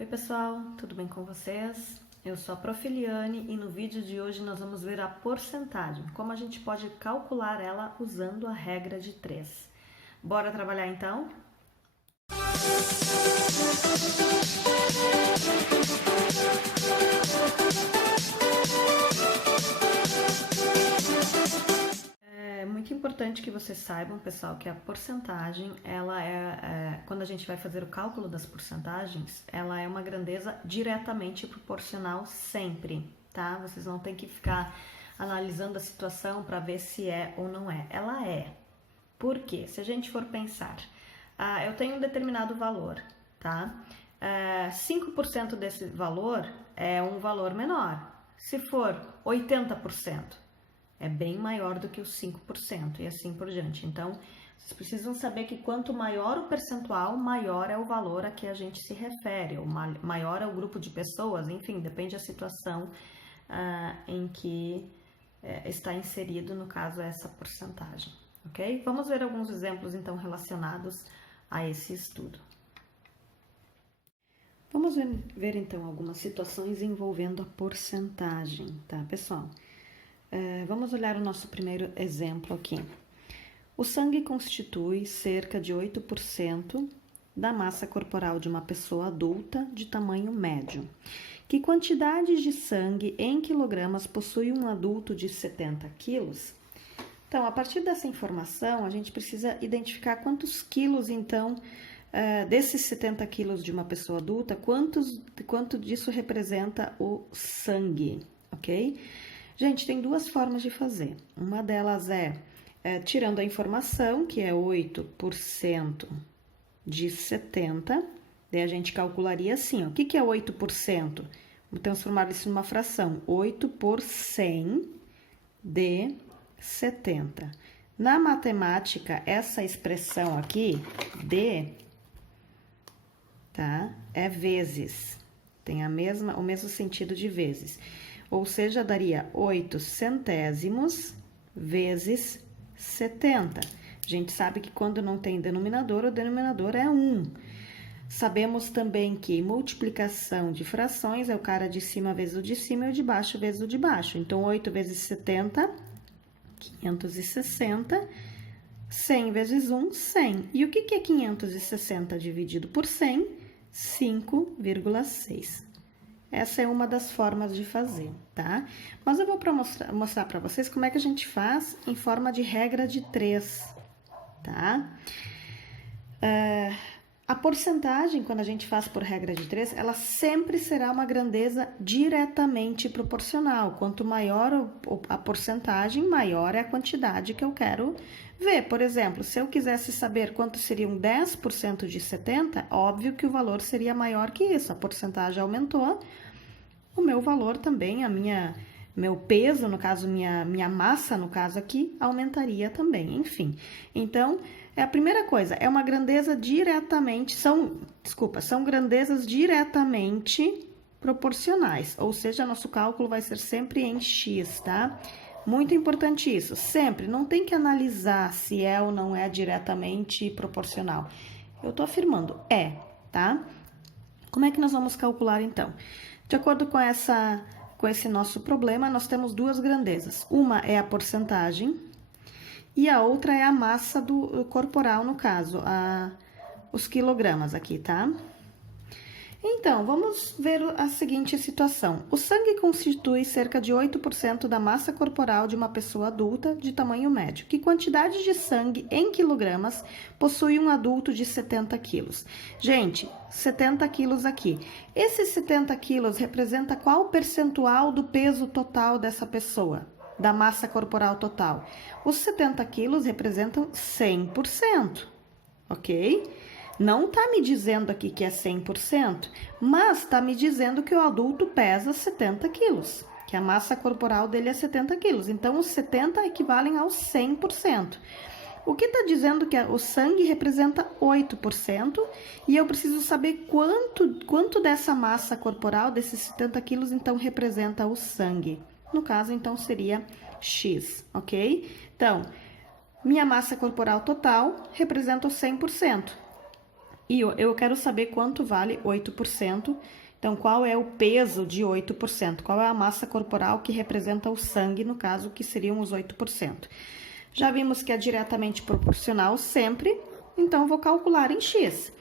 Oi pessoal, tudo bem com vocês? Eu sou a Prof. Eliane e no vídeo de hoje nós vamos ver a porcentagem, como a gente pode calcular ela usando a regra de 3. Bora trabalhar então? É muito importante que vocês saibam, pessoal, que a porcentagem, quando a gente vai fazer o cálculo das porcentagens, ela é uma grandeza diretamente proporcional sempre, tá? Vocês não tem que ficar analisando a situação para ver se é ou não é. Ela é. Por quê? Se a gente for pensar, eu tenho um determinado valor, tá? 5% desse valor é um valor menor. Se for 80%, é bem maior do que os 5% e assim por diante. Então, vocês precisam saber que quanto maior o percentual, maior é o valor a que a gente se refere, ou maior é o grupo de pessoas, enfim, depende da situação em que está inserido, no caso, essa porcentagem, ok? Vamos ver alguns exemplos, então, relacionados a esse estudo. Vamos ver então, algumas situações envolvendo a porcentagem, tá, pessoal? Vamos olhar o nosso primeiro exemplo aqui. O sangue constitui cerca de 8% da massa corporal de uma pessoa adulta de tamanho médio. Que quantidade de sangue em quilogramas possui um adulto de 70 quilos? Então, a partir dessa informação, a gente precisa identificar quantos quilos, então, desses 70 quilos de uma pessoa adulta, quanto disso representa o sangue, ok? Gente, tem duas formas de fazer. Uma delas é tirando a informação, que é 8% de 70, daí a gente calcularia assim, ó, o que é 8%? Vou transformar isso numa fração, 8 por 100 de 70. Na matemática, essa expressão aqui, D, tá, é vezes, tem o mesmo sentido de vezes. Ou seja, daria 8 centésimos vezes 70. A gente sabe que quando não tem denominador, o denominador é 1. Sabemos também que multiplicação de frações é o cara de cima vezes o de cima e o de baixo vezes o de baixo. Então, 8 vezes 70, 560. 100 vezes 1, 100. E o que é 560 dividido por 100? 5,6. Essa é uma das formas de fazer, tá? Mas eu vou mostrar para vocês como é que a gente faz em forma de regra de 3, tá? A porcentagem, quando a gente faz por regra de 3, ela sempre será uma grandeza diretamente proporcional. Quanto maior a porcentagem, maior é a quantidade que eu quero ver. Por exemplo, se eu quisesse saber quanto seriam 10% de 70, óbvio que o valor seria maior que isso. A porcentagem aumentou, o meu valor também, meu peso, no caso, minha massa, no caso aqui, aumentaria também, enfim. Então, a primeira coisa, é uma grandeza diretamente, são grandezas diretamente proporcionais, ou seja, nosso cálculo vai ser sempre em x, tá? Muito importante isso, sempre, não tem que analisar se é ou não é diretamente proporcional. Eu tô afirmando, tá? Como é que nós vamos calcular, então? De acordo com esse nosso problema, nós temos duas grandezas. Uma é a porcentagem e a outra é a massa corporal, no caso, os quilogramas aqui, tá? Então, vamos ver a seguinte situação. O sangue constitui cerca de 8% da massa corporal de uma pessoa adulta de tamanho médio. Que quantidade de sangue em quilogramas possui um adulto de 70 quilos? Gente, 70 quilos aqui. Esses 70 quilos representa qual percentual do peso total dessa pessoa? Da massa corporal total? Os 70 quilos representam 100%, ok? Não está me dizendo aqui que é 100%, mas está me dizendo que o adulto pesa 70 quilos, que a massa corporal dele é 70 quilos. Então, os 70 equivalem aos 100%. O que está dizendo que o sangue representa 8% e eu preciso saber quanto dessa massa corporal, desses 70 quilos, então, representa o sangue. No caso, então, seria X, ok? Então, minha massa corporal total representa o 100%. E eu quero saber quanto vale 8%. Então, qual é o peso de 8%? Qual é a massa corporal que representa o sangue, no caso, que seriam os 8%? Já vimos que é diretamente proporcional sempre, então vou calcular em x.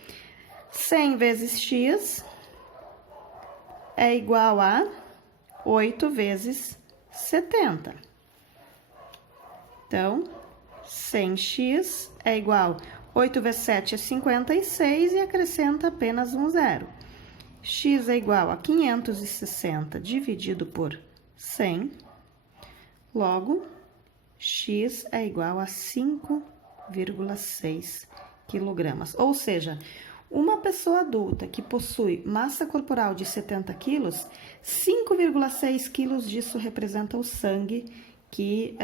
100 vezes x é igual a 8 vezes 70. Então, 100x é igual a 8 vezes 7 é 56 e acrescenta apenas um zero. X é igual a 560 dividido por 100. Logo, x é igual a 5,6 quilogramas. Ou seja, uma pessoa adulta que possui massa corporal de 70 quilos, 5,6 quilos disso representa o sangue que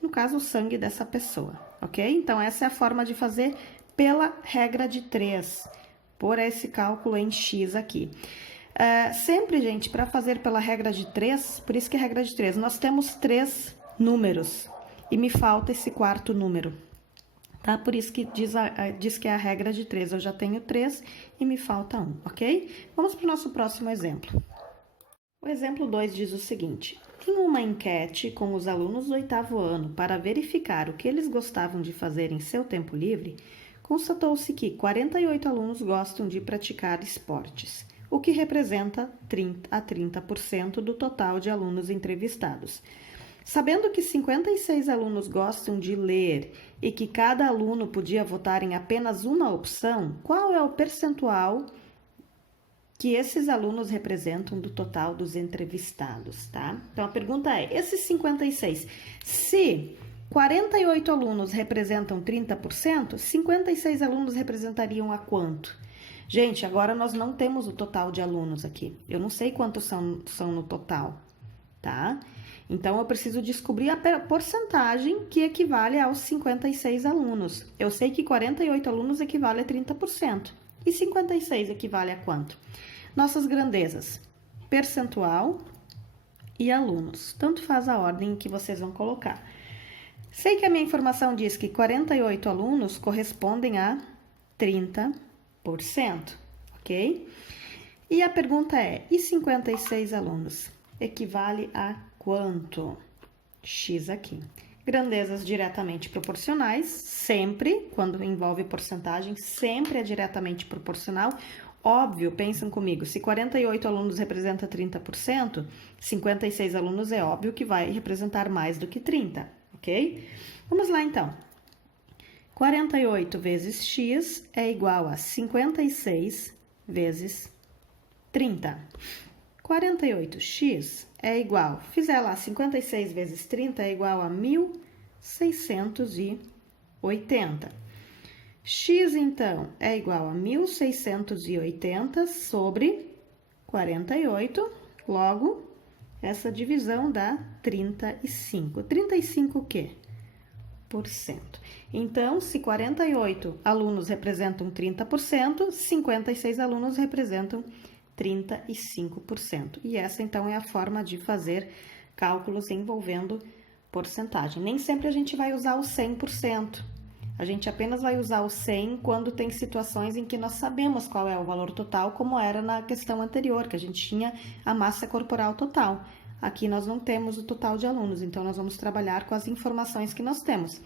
no caso, o sangue dessa pessoa, ok? Então, essa é a forma de fazer pela regra de 3, por esse cálculo em x aqui. Sempre, gente, para fazer pela regra de 3, por isso que é regra de 3, nós temos 3 números e me falta esse quarto número, tá? Por isso que diz que é a regra de 3, eu já tenho 3 e me falta 1, ok? Vamos para o nosso próximo exemplo. O exemplo 2 diz o seguinte: em uma enquete com os alunos do 8º ano para verificar o que eles gostavam de fazer em seu tempo livre, constatou-se que 48 alunos gostam de praticar esportes, o que representa 30% do total de alunos entrevistados. Sabendo que 56 alunos gostam de ler e que cada aluno podia votar em apenas uma opção, qual é o percentual que esses alunos representam do total dos entrevistados, tá? Então, a pergunta é, esses 56, se 48 alunos representam 30%, 56 alunos representariam a quanto? Gente, agora nós não temos o total de alunos aqui. Eu não sei quantos são no total, tá? Então, eu preciso descobrir a porcentagem que equivale aos 56 alunos. Eu sei que 48 alunos equivale a 30%. E 56 equivale a quanto? Nossas grandezas, percentual e alunos. Tanto faz a ordem que vocês vão colocar. Sei que a minha informação diz que 48 alunos correspondem a 30%, ok? E a pergunta é, e 56 alunos? Equivale a quanto? X aqui. Grandezas diretamente proporcionais, sempre, quando envolve porcentagem, sempre é diretamente proporcional. Óbvio, pensam comigo, se 48 alunos representa 30%, 56 alunos é óbvio que vai representar mais do que 30, ok? Vamos lá, então. 48 vezes x é igual a 56 vezes 30. 48x é igual, fizer lá, 56 vezes 30 é igual a 1.680. X, então, é igual a 1.680 sobre 48, logo, essa divisão dá 35. 35 o quê? Por cento. Então, se 48 alunos representam 30%, 56 alunos representam 35%. E essa, então, é a forma de fazer cálculos envolvendo porcentagem. Nem sempre a gente vai usar o 100%. A gente apenas vai usar o 100 quando tem situações em que nós sabemos qual é o valor total, como era na questão anterior, que a gente tinha a massa corporal total. Aqui nós não temos o total de alunos, então nós vamos trabalhar com as informações que nós temos.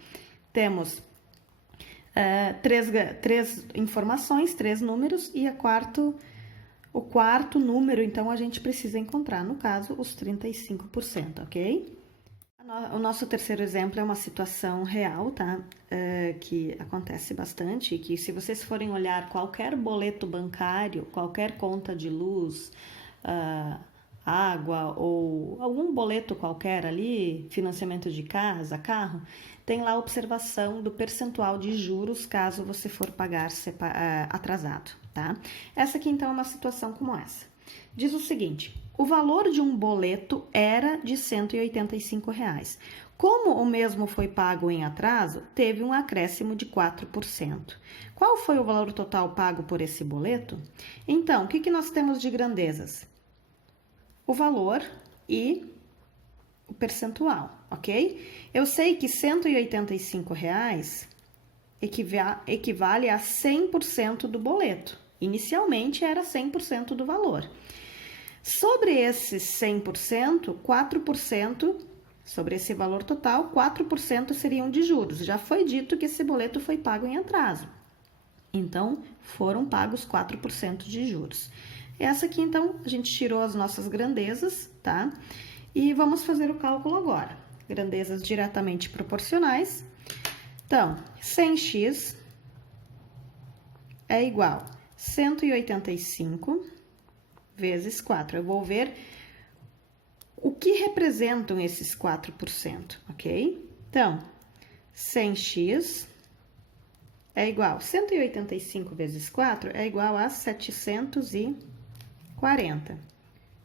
Temos três informações, 3 números, e o quarto número, então, a gente precisa encontrar, no caso, os 35%, ok? O nosso terceiro exemplo é uma situação real, tá? Que acontece bastante, e que se vocês forem olhar qualquer boleto bancário, qualquer conta de luz, água ou algum boleto qualquer ali, financiamento de casa, carro, tem lá a observação do percentual de juros caso você for pagar atrasado, tá? Essa aqui, então, é uma situação como essa. Diz o seguinte: o valor de um boleto era de R$ 185. Como o mesmo foi pago em atraso, teve um acréscimo de 4%. Qual foi o valor total pago por esse boleto? Então, o que nós temos de grandezas? O valor e o percentual, ok? Eu sei que R$ 185 equivale a 100% do boleto. Inicialmente era 100% do valor. Sobre esses 100%, 4%, sobre esse valor total, 4% seriam de juros. Já foi dito que esse boleto foi pago em atraso. Então, foram pagos 4% de juros. Essa aqui, então, a gente tirou as nossas grandezas, tá? E vamos fazer o cálculo agora. Grandezas diretamente proporcionais. Então, 100x é igual a 185 vezes 4. Eu vou ver o que representam esses 4%, ok? Então, 100x é igual a 185 vezes 4 é igual a 740.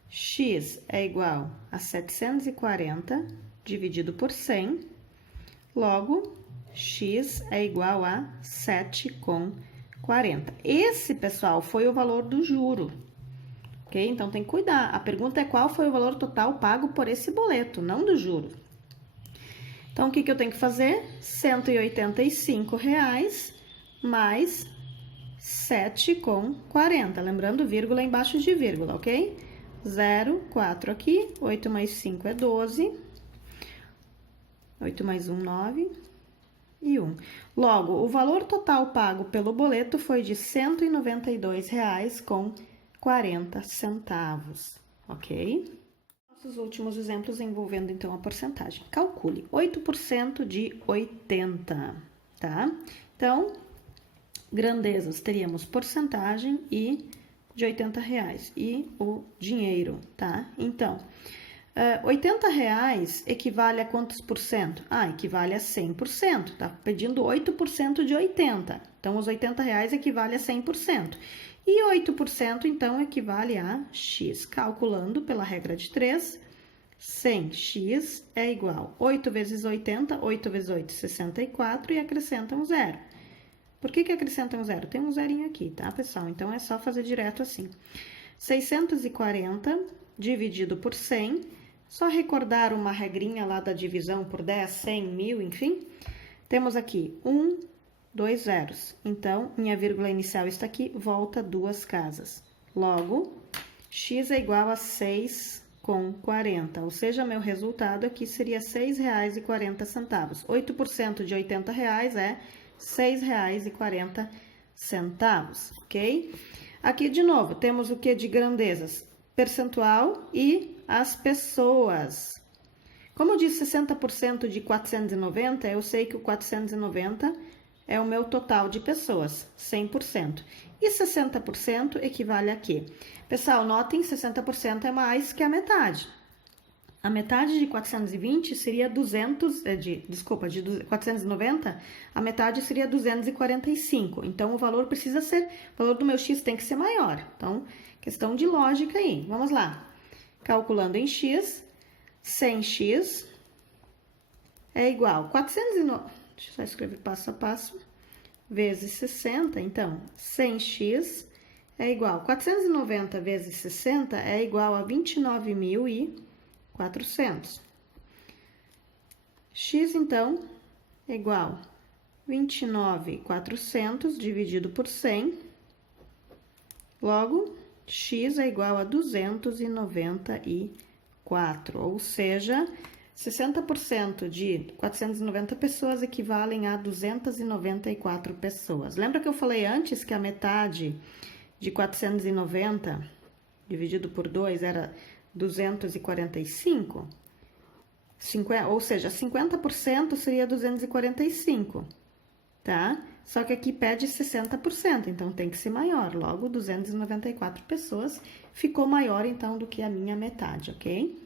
X é igual a 740 dividido por 100. Logo, x é igual a 7,40. Esse, pessoal, foi o valor do juro. Ok? Então, tem que cuidar. A pergunta é qual foi o valor total pago por esse boleto, não do juro. Então, o que eu tenho que fazer? R$ 185 mais 7,40. Lembrando, vírgula embaixo de vírgula, ok? 0, 4 aqui. 8 mais 5 é 12. 8 mais 1, 9. E 1. Logo, o valor total pago pelo boleto foi de R$ 192,40, ok? Nossos últimos exemplos envolvendo, então, a porcentagem. Calcule 8% de 80, tá? Então, grandezas, teríamos porcentagem e de R$80 e o dinheiro, tá? Então, R$80 equivale a quantos por cento? Equivale a 100%, tá? Pedindo 8% de 80. Então, os R$80 equivale a 100%. E 8%, então, equivale a X. Calculando pela regra de 3, 100x é igual a 8 vezes 80, 8 vezes 8, 64, e acrescenta um zero. Por que acrescenta um zero? Tem um zerinho aqui, tá, pessoal? Então, é só fazer direto assim. 640 dividido por 100, só recordar uma regrinha lá da divisão por 10, 100, 1000, enfim. Temos aqui 2 zeros. Então, minha vírgula inicial está aqui, volta 2 casas. Logo, x é igual a 6,40, ou seja, meu resultado aqui seria R$ 6,40. 8% de R$80 é R$ 6,40, ok? Aqui, de novo, temos o que de grandezas? Percentual e as pessoas. Como eu disse 60% de 490, eu sei que o 490 é o meu total de pessoas, 100%. E 60% equivale a quê? Pessoal, notem, 60% é mais que a metade. A metade de 420 seria de 490, a metade seria 245. Então, o valor do meu X tem que ser maior. Então, questão de lógica aí. Vamos lá. Calculando em X, 100x é igual a 490, deixa eu só escrever passo a passo, vezes 60. Então, 100x é igual a 490 vezes 60 é igual a 29.400. X, então, é igual a 29.400 dividido por 100. Logo, x é igual a 294, ou seja, 60% de 490 pessoas equivalem a 294 pessoas. Lembra que eu falei antes que a metade de 490 dividido por 2 era 245? Ou seja, 50% seria 245, tá? Só que aqui pede 60%, então tem que ser maior. Logo, 294 pessoas ficou maior, então, do que a minha metade, ok?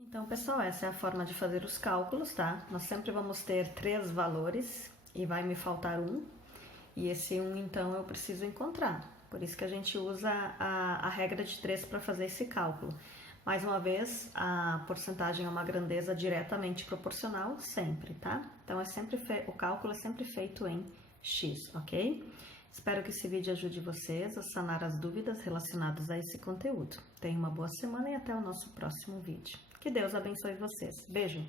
Então, pessoal, essa é a forma de fazer os cálculos, tá? Nós sempre vamos ter 3 valores e vai me faltar 1. E esse 1, então, eu preciso encontrar. Por isso que a gente usa a regra de 3 para fazer esse cálculo. Mais uma vez, a porcentagem é uma grandeza diretamente proporcional, sempre, tá? Então, o cálculo é sempre feito em X, ok? Espero que esse vídeo ajude vocês a sanar as dúvidas relacionadas a esse conteúdo. Tenham uma boa semana e até o nosso próximo vídeo. Que Deus abençoe vocês. Beijo!